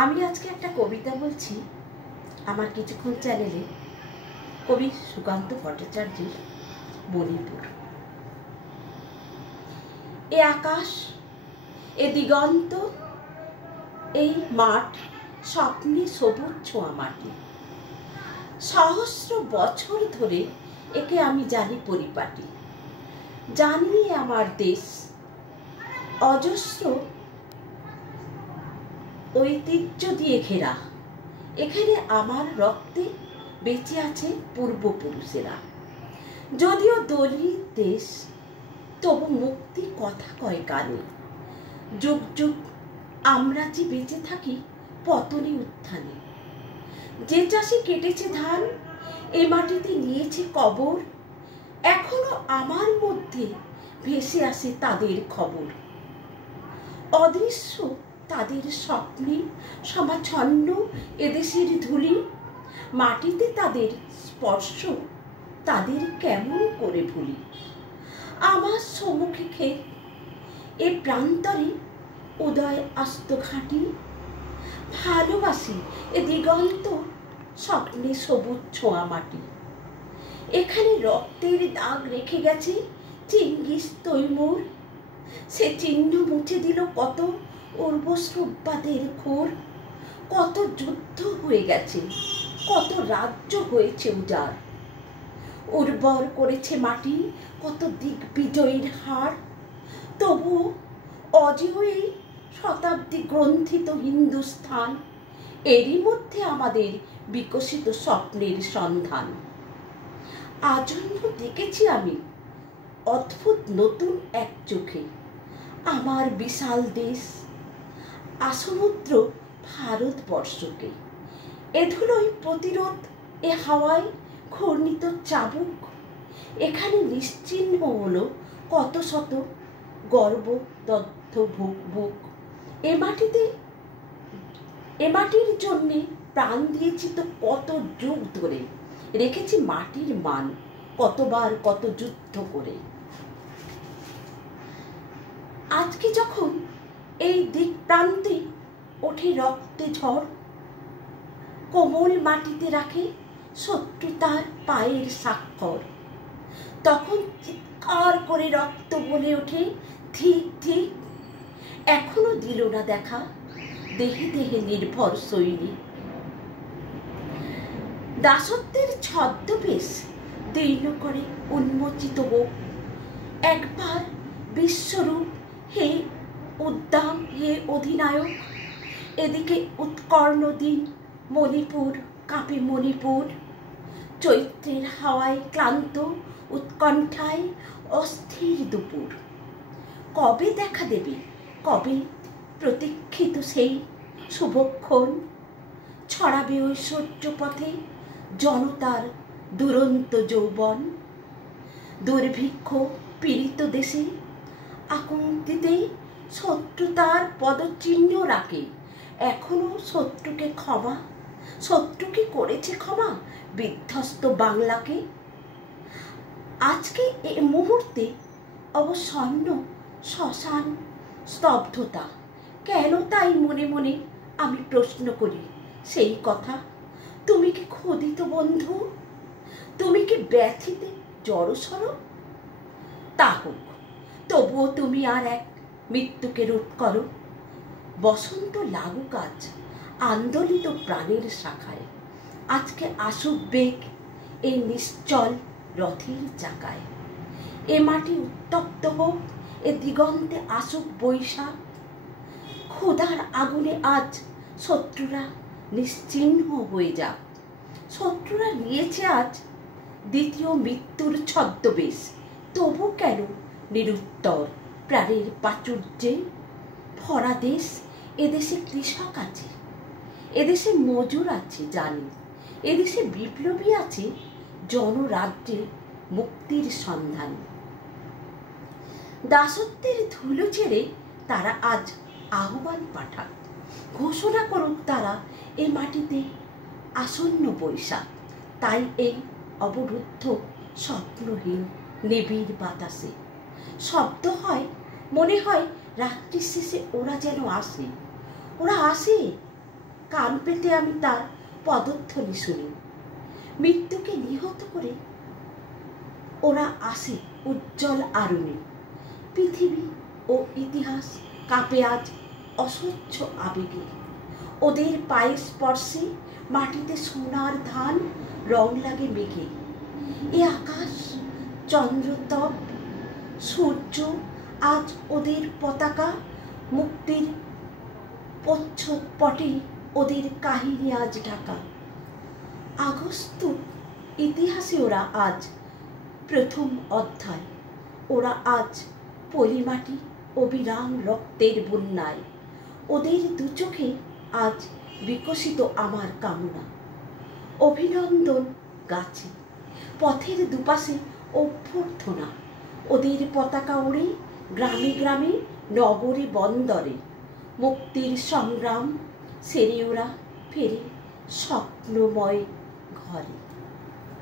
আমি আজকে একটা কবিতা বলছি আমার কিছুক্ষণ চ্যানেলে, কবি সুকান্ত ভট্টাচার্যের মণিপুর। এ আকাশ, এ দিগন্ত, এই মাঠ স্বপ্নে সবুজ ছোঁয়া মাটি। সহস্র বছর ধরে একে আমি জানি পরিপাটি। জানি আমার দেশ অজস্র ঐতিহ্য দিয়ে ঘেরা। এখানে আমার রক্তে বেঁচে আছে পূর্বপুরুষেরা। যদিও দলিত দেশ, তবু মুক্তি কথা কয় কানে। যুগ যুগ আমরা যে বেঁচে থাকি পতনে উত্থানে। যে চাষি কেটেছে ধান, এ মাটিতে নিয়েছে কবর। এখনো আমার মধ্যে ভেসে আসে তাদের খবর। অদৃশ্য তাদের স্বপ্নে সমাচ্ছন্ন এদেশের ধুলি। মাটিতে তাদের স্পর্শ তাদের কেমন করে ভুলি। আমার সম্মুখে ক্ষেত, এ প্রান্তরে উদয় আস্ত ঘাটি। ভালোবাসি এ দিগন্ত, স্বপ্নে সবুজ ছোঁয়া মাটি। এখানে রক্তের দাগ রেখে গেছে চিঙ্গিস তৈমুর। সে চিহ্ন মুছে দিল কত উর্বশ্রব্বাদের ঘোর। কত যুদ্ধ হয়ে গেছে, কত রাজ্য হয়েছে উজাড়। উর্বর করেছে মাটি কত দিগ্বিজয়ীর হার। তবু অজেয় শতাব্দী গ্রন্থিত হিন্দুস্থান, এরই মধ্যে আমাদের বিকশিত স্বপ্নের সন্ধান। আজন্ম দেখেছি আমি অদ্ভুত নতুন এক চোখে আমার বিশাল দেশ আসমুদ্র ভারতবর্ষকে। এ ধুলোয় প্রতিরোধ, এ হাওয়ায় ঘূর্ণিত চাবুক। এখানে নিশ্চিহ্ন হলো কত শত গর্ব দগ্ধ বুক। এ মাটির জন্যে প্রাণ দিয়েছি তো কত যুগ ধরে। রেখেছি মাটির মান কতবার কত যুদ্ধ করে। আজকে যখন এই দিক প্রান্তে ওঠে রক্তে ঝড়, কোমল মাটিতে রাখে শত্রু তার পায়ের স্বাক্ষর। তখন চিৎকার করে রক্ত বলে ওঠে ঠিক ঠিক। এখনো দিল না দেখা দেহে দেহে নির্ভর সৈনিক। দাসত্বের ছদ্মবেশ দীর্ণ করে উন্মোচিত হোক একবার বিশ্বরূপ। হে উদ্দাম, হে অধিনায়ক। এদিকে উৎকর্ণ দিন, মণিপুর কাঁপে মণিপুর। চৈত্রের হাওয়ায় ক্লান্ত, উৎকণ্ঠায় অস্থির দুপুর। কবে দেখা দেবে, কবে প্রতীক্ষিত সেই শুভক্ষণ। ছড়াবে ঐশ্বর্য পথে জনতার দুরন্ত যৌবন। দুর্ভিক্ষ পীড়িত দেশে আকুন্তিতেই শত্রু তার পদচিহ্ন রাখে। এখনো শত্রুকে ক্ষমা, শত্রুকে করেছে ক্ষমা বিধ্বস্ত বাংলাকে। আজকে এ মুহূর্তে অবসন্ন শ্মশান স্তব্ধতা। কেন তাই মনে মনে আমি প্রশ্ন করি সেই কথা। তুমি কি ক্ষুধিত বন্ধু, তুমি কি ব্যথিতে জড়সড়? তা হোক, তবুও তুমি আর এক মৃত্যুকে রোধ করো। বসন্ত লাগুক আজ আন্দোলিত প্রাণের শাখায়। আজকে আসুক বেগ এই নিশ্চল রথের চাকায়। এ মাটি উত্তপ্ত হোক, এ দিগন্তে আসুক বৈশাখ। ক্ষুধার আগুনে আজ শত্রুরা নিশ্চিহ্ন হয়ে যাক। শত্রুরা নিয়েছে আজ দ্বিতীয় মৃত্যুর ছদ্মবেশ। তবু কেন নিরুত্তর প্রাণের প্রাচুর্যে ভরা দেশ। এদেশে কৃষক আছে, এদেশে মজুর আছে জানি। এদেশে বিপ্লবী আছে জনরাজ্যে মুক্তির সন্ধান। দাসত্বের ধুলো ছেড়ে তারা আজ আহ্বান পাঠাক। ঘোষণা করুক তারা এই মাটিতে আসন্ন বৈশাখ। তাই এই অবরুদ্ধ স্বপ্নহীন নিবিড় বাতাসে শব্দ হয়, মনে হয় রাত্রির শেষে ওরা যেন আসে। ওরা আসে কান পেতে আমি তার পদধ্বনি শুনি। মৃত্যুকে নিহত করে ওরা আসে উজ্জ্বল আরুণে। পৃথিবী ও ইতিহাস কাঁপে আজ অসহ্য আবেগে। ওদের পায়ের স্পর্শে মাটিতে সোনার ধান রং লাগে মেঘে। এ আকাশ চন্দ্রতপ সূর্য আজ ওদের পতাকা, মুক্তির পটে ওদের কাহিনী আজ ঢাকা। আগস্ত ইতিহাসে ওরা আজ প্রথম অধ্যায়। ওরা আজ পলিমাটি অবিরাম রক্তের বন্যায়। ওদের দু চোখে আজ বিকশিত আমার কামনা। অভিনন্দন গাছে, পথের দুপাশে অভ্যর্থনা। ওদের পতাকা ওড়ে গ্রামে গ্রামে নগরে বন্দরে। মুক্তির সংগ্রাম সেরে ওরা ফেরে স্বপ্নময় ঘরে।